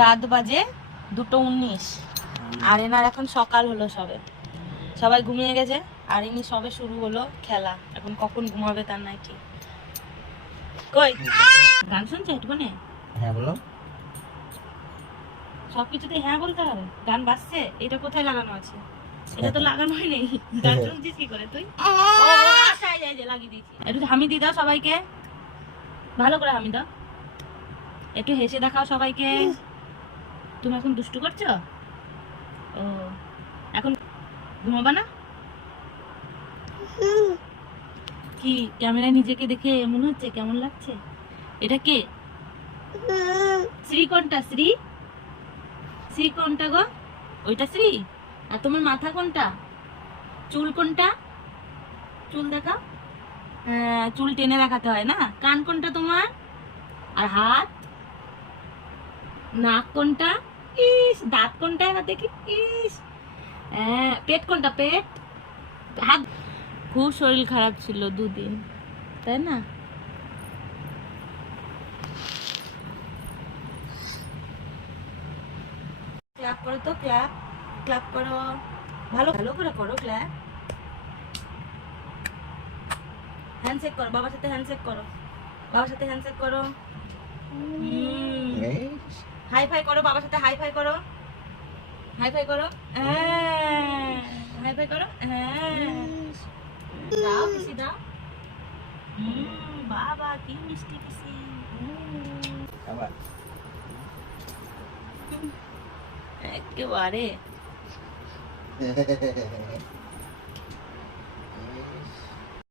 রাত বাজে 2:19 আর এনার এখন সকাল হলো সবে, সবাই ঘুমিয়ে গেছে আর ইনি সবে শুরু হলো খেলা। এখন কখন ঘুমাবে তার নাই ঠিক। কই গান শুনছে একটুখানি? হ্যাঁ বলো। সবকিছুতে হ্যাঁ বলতে হবে। গান বাজছে, এটা কোথায় লাগানো আছে? এটা তো লাগানোই নেই। গান শুনছিস কি করে তুই? ও আচ্ছা এই যে লাগিয়ে দিয়েছি। একটু হামি দিয়ে দাও সবাইকে, ভালো করে হামি দাও, একটু হেসে দেখাও সবাইকে। তুমি এখন দুষ্টু করছো? ও এখন ঘুমাবা না? কি ক্যামেরায় নিজেকে দেখে মনে হচ্ছে কেমন লাগছে? এটা কে? শ্রী কোনটা? শ্রী শ্রী কোনটা গো? ওইটা শ্রী। আর তোমার মাথা কোনটা? চুল কোনটা? চুল দেখা। হ্যাঁ চুল টেনে দেখাতে হয় না। কান কোনটা তোমার? আর হাত? নাক কোনটা? ইস দাঁত কোনটা এবার দেখি। ইস হ্যাঁ পেট কোনটা? পেট হাত। খুব শরীর খারাপ ছিল 2 দিন, তাই না? ক্ল্যাপ করো তো, ক্ল্যাপ ক্ল্যাপ করো, ভালো ভালো করে করো ক্ল্যাপ। হ্যান্ডশেক করো, বাবার সাথে হ্যান্ডশেক করো, বাবার সাথে হ্যান্ডশেক করো। হাই ফাই করো, বাবার সাথে হাই ফাই করো, হাই ফাই করো। হ্যাঁ হাই ফাই করো। হ্যাঁ দাও কিসি দাও। বাবা কি মিষ্টি কিসি। আবার একেবারে